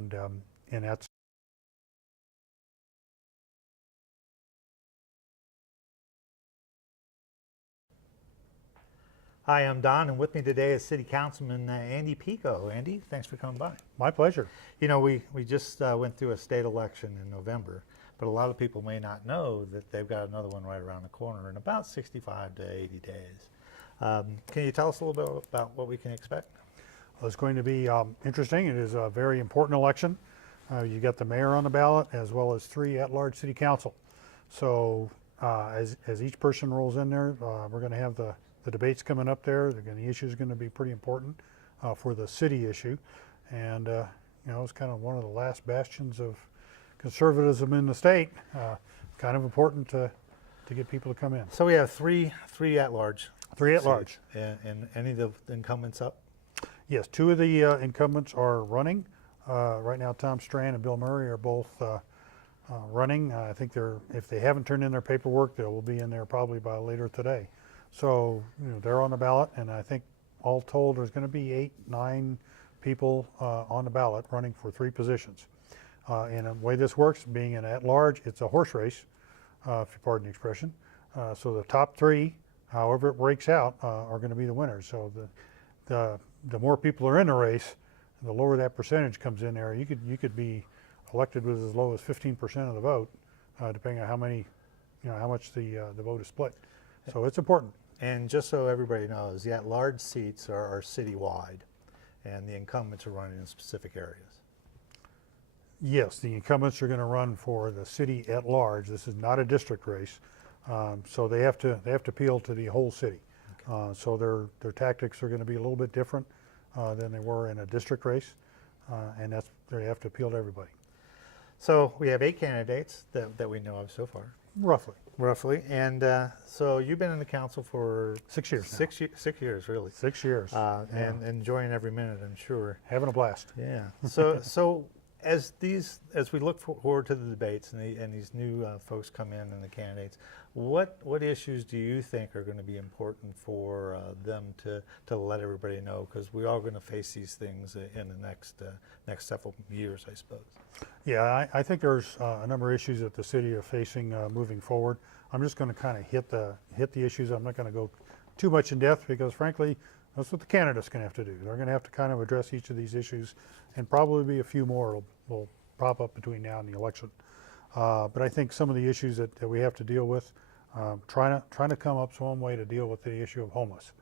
and that's Hi, I'm Don, and with me today is City Councilman Andy Pico. Andy, thanks for coming by. my pleasure. You know, we just went through a state election in November, but a lot of people may not know that they've got another one right around the corner in about 65 to 80 days. Can you tell us a little bit about what we can expect? Well, it's going to be interesting. It is a very important election. You got the mayor on the ballot as well as 3 at-large city council. So as each person rolls in there, we're going to have the debates coming up there. The issue is going to be pretty important for the city issue. And, you know, it's kind of one of the last bastions of conservatism in the state. Kind of important to get people to come in. So we have three at-large. 3 at-large. And any of the incumbents up? Yes, 2 of the incumbents are running. Right now, Tom Strand and Bill Murray are both running. I think if they haven't turned in their paperwork, they will be in there probably by later today. So, you know, they're on the ballot, and I think all told there's going to be 8, 9 people on the ballot running for 3 positions. And the way this works, being an at-large, it's a horse race, if you pardon the expression. So the top 3, however it breaks out, are going to be the winners. So the more people are in the race, the lower that percentage comes in there. You could be elected with as low as 15% of the vote, depending on how much the vote is split. So it's important. And just so everybody knows, the at-large seats are citywide, and the incumbents are running in specific areas. Yes, the incumbents are going to run for the city at large. This is not a district race, so they have to appeal to the whole city. Okay. So their tactics are going to be a little bit different than they were in a district race, and they have to appeal to everybody. So we have 8 candidates that we know of so far. Roughly. And so you've been in the council for 6 years. 6 years, really. 6 years. And enjoying every minute, I'm sure. Having a blast. Yeah. So as we look forward to the debates and these new folks come in and the candidates, what issues do you think are going to be important for them to let everybody know? Because we are going to face these things in the next several years, I suppose. Yeah, I think there's a number of issues that the city are facing moving forward. I'm just going to kind of hit the issues. I'm not going to go too much in depth because, frankly, that's what the candidates going to have to do. They're going to have to kind of address each of these issues, and probably be a few more will pop up between now and the election. But I think some of the issues that we have to deal with, trying to come up with some way to deal with the issue of homeless.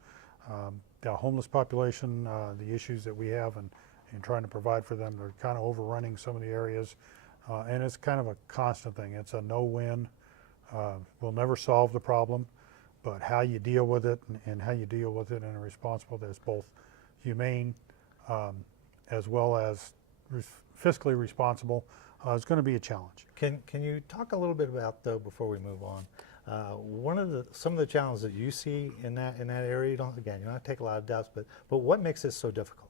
The homeless population, the issues that we have, and trying to provide for them. They're kind of overrunning some of the areas, and it's kind of a constant thing. It's a no-win. We'll never solve the problem, but how you deal with it and how you deal with it in a responsible that's both humane as well as fiscally responsible is going to be a challenge. Can you talk a little bit about, though, before we move on, some of the challenges that you see in that area? You don't take a lot of doubts, but what makes this so difficult?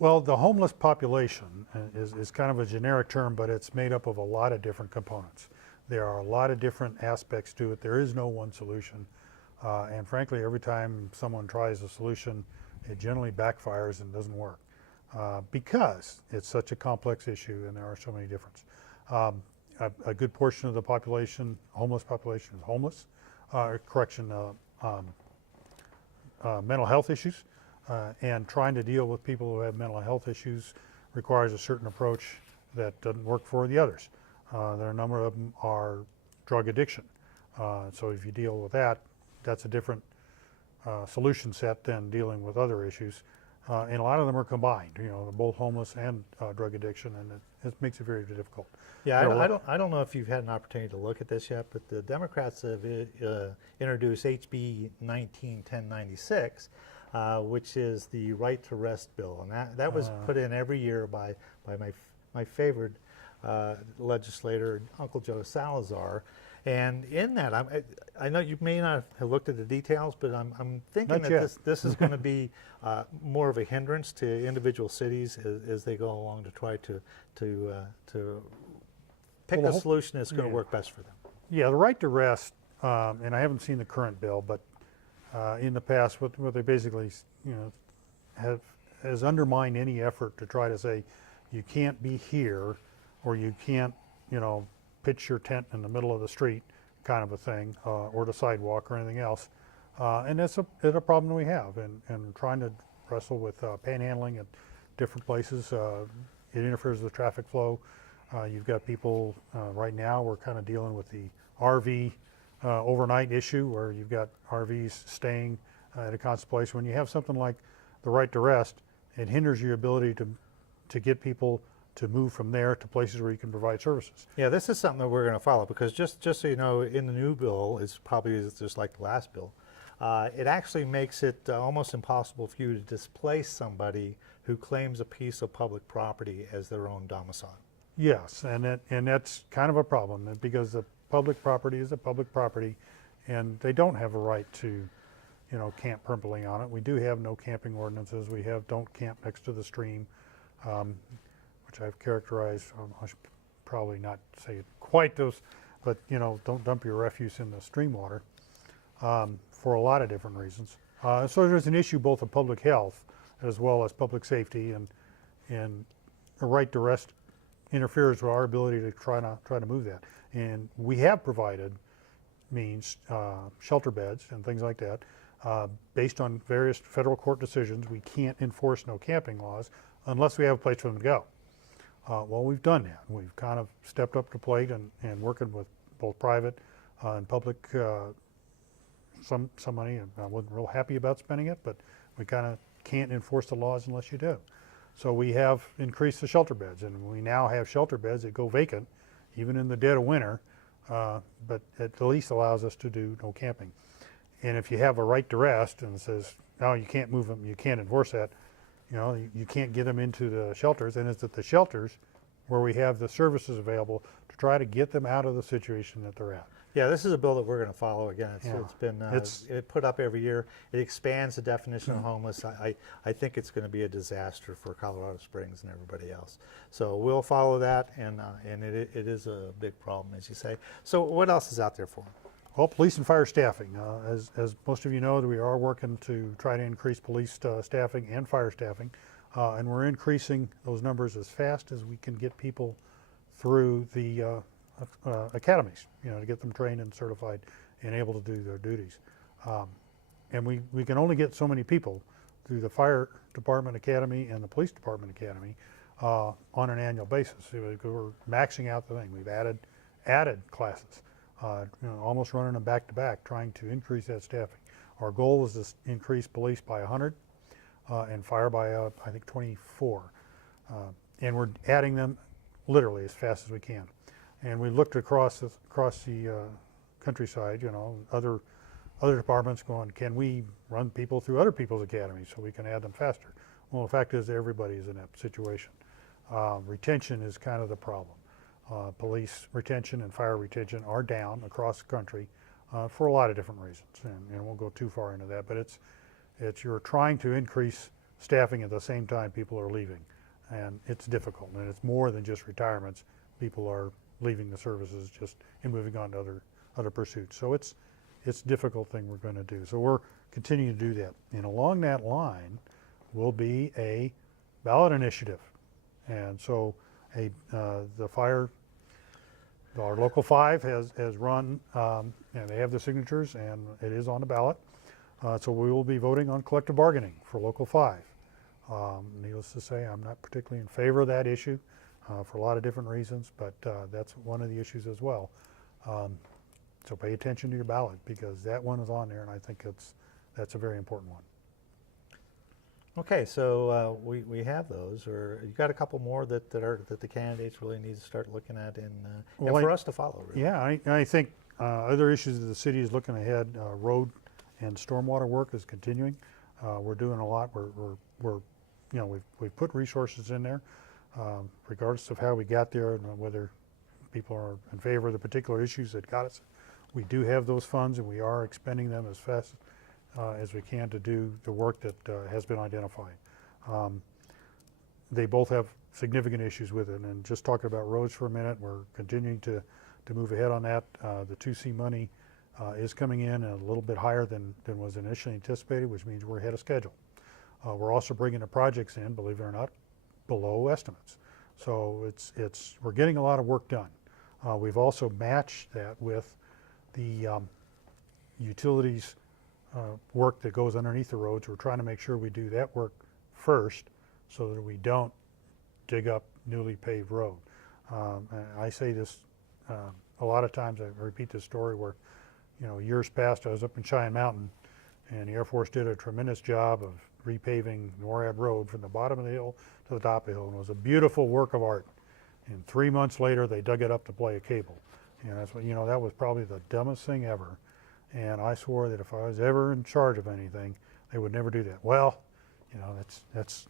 Well, the homeless population is kind of a generic term, but it's made up of a lot of different components. There are a lot of different aspects to it. There is no one solution. And frankly, every time someone tries a solution, it generally backfires and doesn't work because it's such a complex issue and there are so many differences. A good portion of the population, homeless population, is homeless. Mental health issues. And trying to deal with people who have mental health issues requires a certain approach that doesn't work for the others. There are a number of them are drug addiction. So if you deal with that, that's a different solution set than dealing with other issues. And a lot of them are combined. You know, they're both homeless and drug addiction, and it makes it very difficult. Yeah, I don't know if you've had an opportunity to look at this yet, but the Democrats have introduced HB 19-1096. Which is the right to rest bill, and that was put in every year by my favorite legislator, Uncle Joe Salazar. And in that, I know you may not have looked at the details, but I'm thinking that this is going to be more of a hindrance to individual cities as they go along to try to pick a solution that's going to work best for them. Yeah, the right to rest, and I haven't seen the current bill, but in the past, what they basically, has undermined any effort to try to say, you can't be here, or you can't, you know, pitch your tent in the middle of the street kind of a thing, or the sidewalk or anything else. And it's a problem we have, and trying to wrestle with panhandling at different places. It interferes with traffic flow. You've got people, right now we're kind of dealing with the RV overnight issue, where you've got RVs staying at a constant place. When you have something like the right to rest, it hinders your ability to get people to move from there to places where you can provide services. Yeah, this is something that we're going to follow, because just so you know, in the new bill, it's probably just like the last bill, it actually makes it almost impossible for you to displace somebody who claims a piece of public property as their own domicile. Yes, and that's kind of a problem, because the public property is a public property, and they don't have a right to, you know, camp permanently on it. We do have no camping ordinances. We have don't camp next to the stream, which I've characterized, I should probably not say it quite those, but, you know, don't dump your refuse in the stream water, for a lot of different reasons. So there's an issue both of public health as well as public safety, and a right to rest interferes with our ability to try to move that. And we have provided means, shelter beds and things like that. Based on various federal court decisions, we can't enforce no camping laws unless we have a place for them to go. Well, we've done that. We've kind of stepped up to plate and working with both private and public, some money. And I wasn't real happy about spending it, but we kind of can't enforce the laws unless you do. So we have increased the shelter beds, and we now have shelter beds that go vacant, even in the dead of winter, but at least allows us to do no camping. And if you have a right to rest and it says, no, you can't move them, you can't enforce that, you know, you can't get them into the shelters, and it's at the shelters where we have the services available to try to get them out of the situation that they're at. Yeah, this is a bill that we're going to follow. Again, it's been it put up every year. It expands the definition of homeless. I think it's going to be a disaster for Colorado Springs and everybody else. So we'll follow that, and it is a big problem, as you say. So what else is out there for them? Well, police and fire staffing. As most of you know, we are working to try to increase police staffing and fire staffing, and we're increasing those numbers as fast as we can get people through the academies, you know, to get them trained and certified and able to do their duties. And we can only get so many people through the fire department academy and the police department academy on an annual basis. We're maxing out the thing. We've added classes, you know, almost running them back to back, trying to increase that staffing. Our goal is to increase police by 100 and fire by I think 24, and we're adding them literally as fast as we can. And we looked across the countryside, you know, other departments going, can we run people through other people's academies so we can add them faster? Well, the fact is everybody is in that situation. Retention is kind of the problem. Police retention and fire retention are down across the country for a lot of different reasons, and won't go too far into that, but it's you're trying to increase staffing at the same time people are leaving, and it's difficult, and it's more than just retirements. People are leaving the services just and moving on to other pursuits. So it's a difficult thing we're going to do. So we're continuing to do that. And along that line will be a ballot initiative. And so the fire, our local 5 has run, and they have the signatures, and it is on the ballot. So we will be voting on collective bargaining for local 5. Needless to say, I'm not particularly in favor of that issue. For a lot of different reasons, but that's one of the issues as well. So pay attention to your ballot, because that one is on there, and I think that's a very important one. Okay, so we have those, or you got a couple more that the candidates really need to start looking at, and for us to follow. Really. Yeah, I think other issues that the city is looking ahead. Road and stormwater work is continuing. We're doing a lot. We're you know, we've put resources in there. Regardless of how we got there and whether people are in favor of the particular issues that got us, we do have those funds, and we are expending them as fast as we can to do the work that has been identified. They both have significant issues with it, and just talking about roads for a minute, we're continuing to move ahead on that. The 2C money is coming in a little bit higher than was initially anticipated, which means we're ahead of schedule. We're also bringing the projects in, believe it or not, below estimates. So we're getting a lot of work done. We've also matched that with the utilities work that goes underneath the roads. We're trying to make sure we do that work first so that we don't dig up newly paved road. And I say this a lot of times. I repeat this story where, years past I was up in Cheyenne Mountain, and the Air Force did a tremendous job of repaving NORAD Road from the bottom of the hill to the top of the hill, and it was a beautiful work of art. And 3 months later, they dug it up to play a cable. And that's what, that was probably the dumbest thing ever. And I swore that if I was ever in charge of anything, they would never do that. Well, that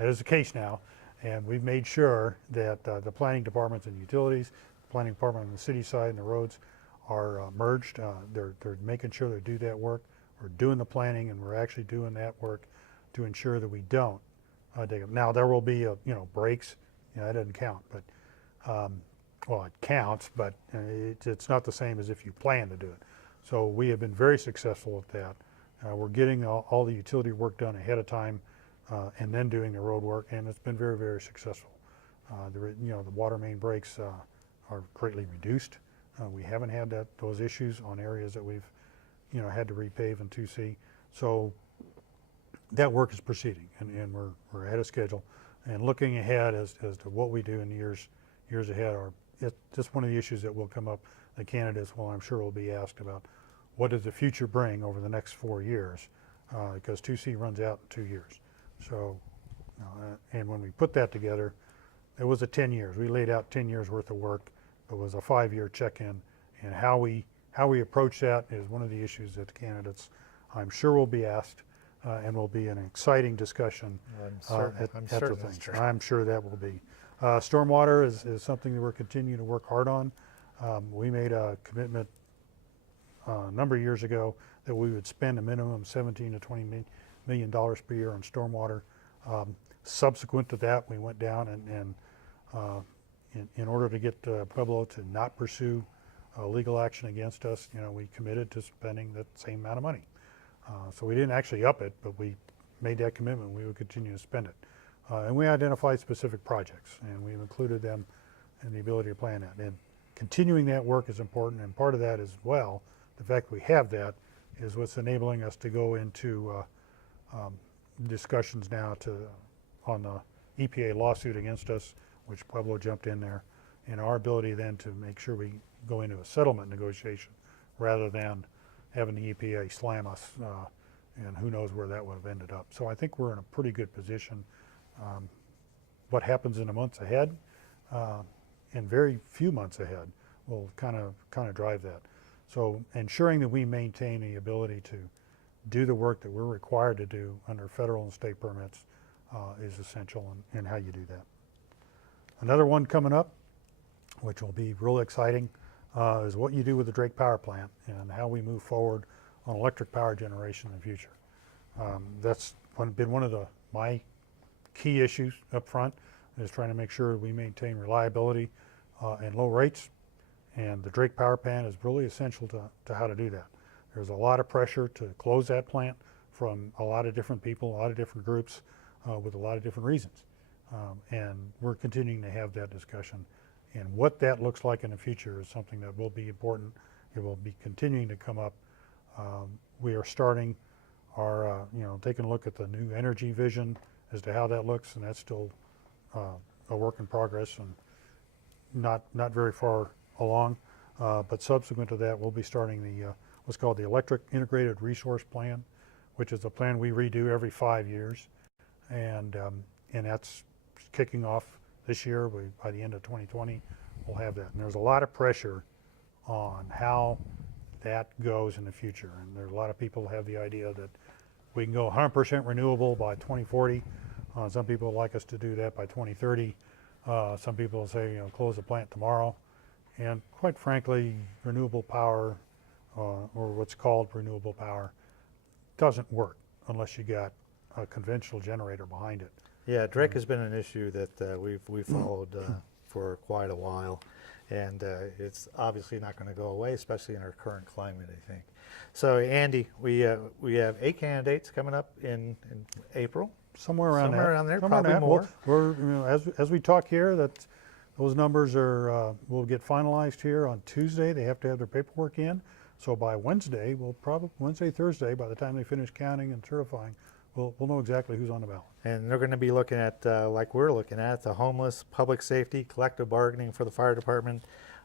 is the case now. And we've made sure that the planning departments and utilities, the planning department on the city side and the roads are merged. They're making sure they do that work. We're doing the planning, and we're actually doing that work to ensure that we don't dig up. Now there will be breaks. That doesn't count, but well, it counts, but it's not the same as if you plan to do it. So we have been very successful at that. We're getting all the utility work done ahead of time, and then doing the road work, and it's been very, very successful. The water main breaks are greatly reduced. We haven't had those issues on areas that we've had to repave in 2C. So that work is proceeding, and we're ahead of schedule. And looking ahead as to what we do in the years ahead, it's just one of the issues that will come up. The candidates I'm sure will be asked about what does the future bring over the next 4 years, because 2C runs out in 2 years. So, and when we put that together, it was 10 years. We laid out 10 years worth of work. It was a 5-year check-in, and how we approach that is one of the issues that the candidates, I'm sure, will be asked, and will be an exciting discussion at the thing. I'm sure that will be. Stormwater is something that we're continuing to work hard on. We made a commitment a number of years ago that we would spend a minimum of $17 to $20 million per year on stormwater. Subsequent to that, we went down and in order to get Pueblo to not pursue legal action against us, we committed to spending that same amount of money. So we didn't actually up it, but we made that commitment. We would continue to spend it. And we identified specific projects, and we've included them in the ability to plan that. And continuing that work is important, and part of that as well, the fact we have that, is what's enabling us to go into discussions now on the EPA lawsuit against us, which Pueblo jumped in there, and our ability then to make sure we go into a settlement negotiation rather than having the EPA slam us, and who knows where that would have ended up. So I think we're in a pretty good position. What happens in the months ahead, and very few months ahead, will kind of drive that. So ensuring that we maintain the ability to do the work that we're required to do under federal and state permits is essential in how you do that. Another one coming up, which will be really exciting, is what you do with the Drake Power Plant and how we move forward on electric power generation in the future. That's been one of my key issues up front, is trying to make sure we maintain reliability and low rates. And the Drake Power Plant is really essential to how to do that. There's a lot of pressure to close that plant from a lot of different people, a lot of different groups, with a lot of different reasons. And we're continuing to have that discussion. And what that looks like in the future is something that will be important. It will be continuing to come up. We are starting our, taking a look at the new energy vision as to how that looks, and that's still a work in progress and not very far along. But subsequent to that, we'll be starting the what's called the Electric Integrated Resource Plan, which is a plan we redo every 5 years, and that's kicking off this year. By the end of 2020, we'll have that. And there's a lot of pressure on how that goes in the future. And there's a lot of people who have the idea that we can go 100% renewable by 2040. Some people would like us to do that by 2030. Some people say, close the plant tomorrow. And quite frankly, renewable power, or what's called renewable power, doesn't work unless you got a conventional generator behind it. Yeah, Drake has been an issue that we've followed for quite a while, and it's obviously not going to go away, especially in our current climate, I think. So, Andy, we have 8 candidates coming up in April, somewhere around Somewhere that. around there, Somewhere probably around that. more. We're, you know, as we talk here, that those numbers are will get finalized here on Tuesday. They have to have their paperwork in. So by Wednesday, Wednesday, Thursday, by the time they finish counting and certifying, we'll know exactly who's on the ballot. And they're going to be looking at, like we're looking at, the homeless, public safety, collective bargaining for the fire department.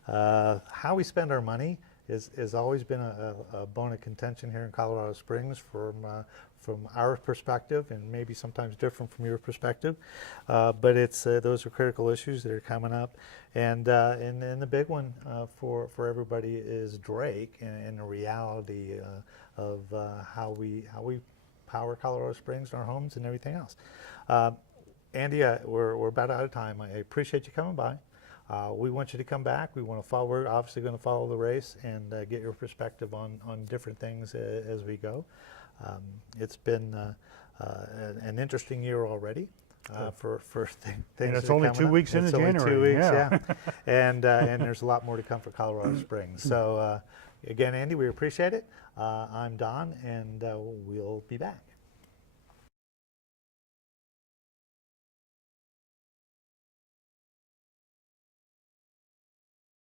How we spend our money is always been a bone of contention here in Colorado Springs from our perspective, and maybe sometimes different from your perspective. But it's those are critical issues that are coming up, and the big one for everybody is Drake and the reality of how we power Colorado Springs and our homes and everything else. Andy, we're about out of time. I appreciate you coming by. We want you to come back. We want to follow. We're obviously going to follow the race and get your perspective on different things as we go. It's been an interesting year already for things. And it's that are only coming 2 up. weeks into It's only January. 2 weeks, Yeah. and there's a lot more to come for Colorado Springs. So again, Andy, we appreciate it. I'm Don, and we'll be back.